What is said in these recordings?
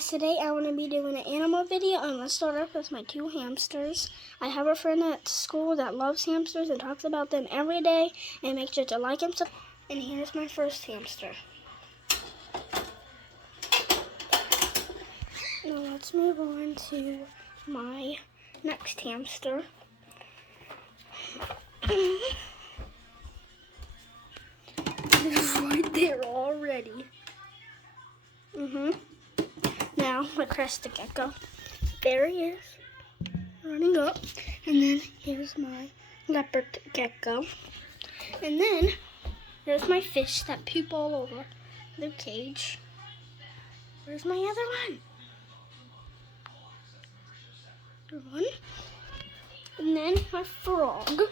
Today I want to be doing an animal video, and let's start off with my two hamsters. I have a friend at school that loves hamsters and talks about them every day and makes sure to like them. And here's my first hamster. Now let's move on to my next hamster. He's right there already. Now, my crested gecko. There he is, running up. And then here's my leopard gecko. And then there's my fish that poop all over the cage. Where's my other one? And then my frog.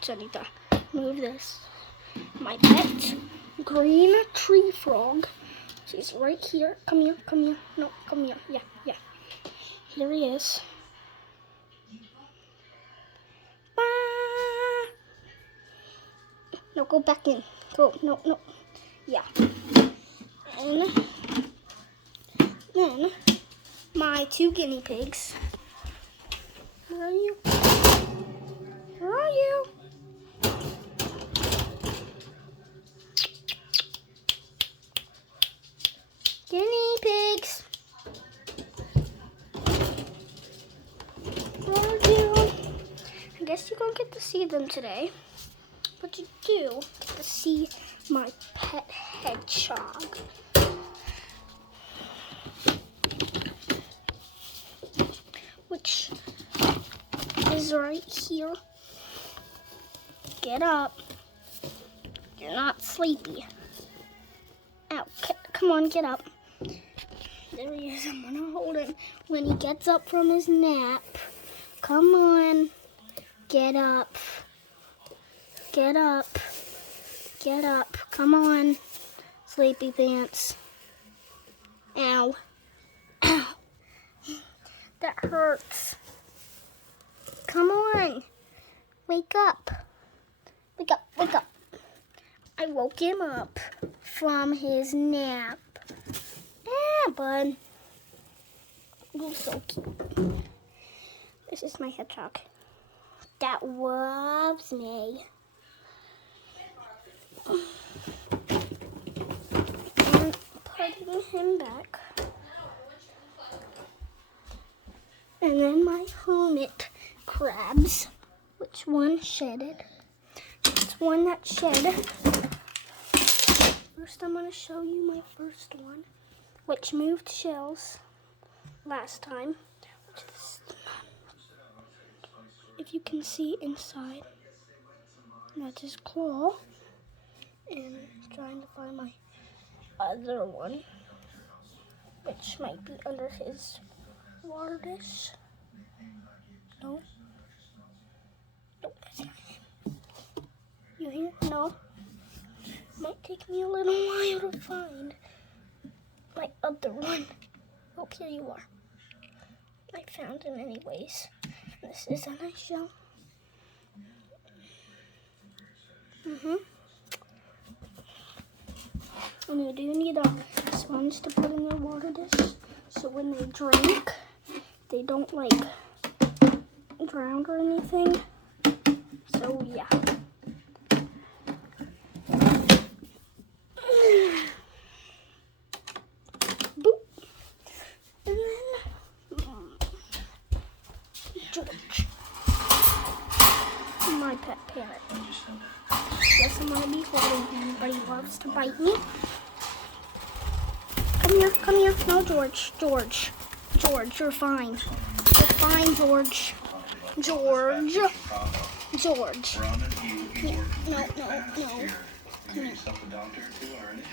So I need to move this. My pet green tree frog. He's right here. Come here, come here. No, come here. Yeah. Here he is. No, go back in. Go. No. Yeah. And then my two guinea pigs. Where are you? Where are you? Guinea pigs. Where are you? I guess you don't get to see them today, but you do get to see my pet hedgehog. Which is right here. Get up. You're not sleepy. Ow, come on, get up. There he is. I'm gonna hold him when he gets up from his nap. Come on. Get up. Get up. Get up. Come on. Sleepy pants. Ow. Ow. That hurts. Come on. Wake up. Wake up. Wake up. I woke him up from his nap. Yeah, bud. You're so cute. This is my hedgehog that loves me. And putting him back. And then my hermit crabs. Which one shedded? It's one that shed. First, I'm going to show you my first one, which moved shells last time. If you can see inside, that's his claw. And I'm trying to find my other one, which might be under his water dish. No. Nope, that's not him. You hear? No. Might take me a little while to find my other one. Oh, here you are. I found him anyways. This is a nice shell. And you do need a sponge to put in your water dish, so when they drink, they don't like drown or anything. So yeah. George, my pet parrot. Yes, I'm going to be holding him, but he loves to bite me. Come here. No, George, you're fine. You're fine, George. George. Yeah, no.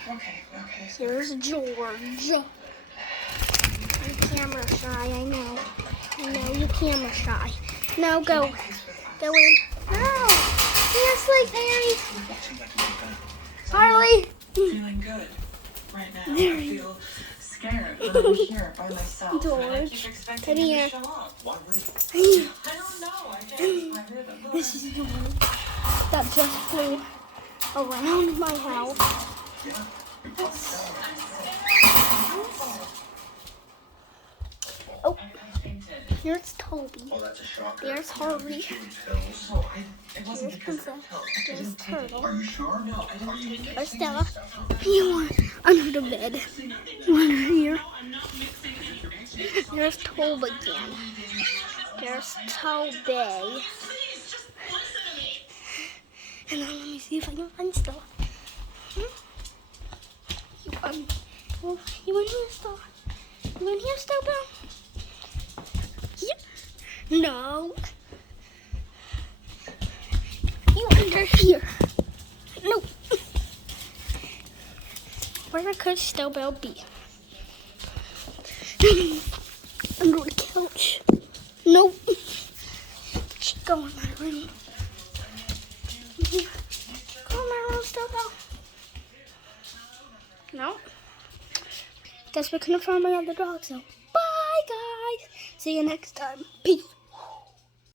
Come here. Here's George. You're camera shy, I know. No, you camera shy. No, go in. No, can't sleep, Mary. Harley. Feeling good right now. I feel scared when I'm here by myself. George, and I keep expecting come him here. to show up. What reason? I don't know. I guess my rhythm. This is the one that just flew around my house. Here's Toby. Oh, that's a shocker. There's Harvey. Pills. Oh, it wasn't Here's because of the Princess. pill. I There's didn't take it. Turtle. Are you sure? No, I didn't take it. There's Stella. You are under the bed. Under here. There's Toby again. There's Toby. And now let me see if I can find Stella. You in here, Stella? You in here, Stella? Yep. No. You under here. No. Where could Stella be? Under the couch. Nope. She's going in my room. Go in my room, Stella. No. Guess we couldn't find my other dog, so bye, guys. See you next time. Peace.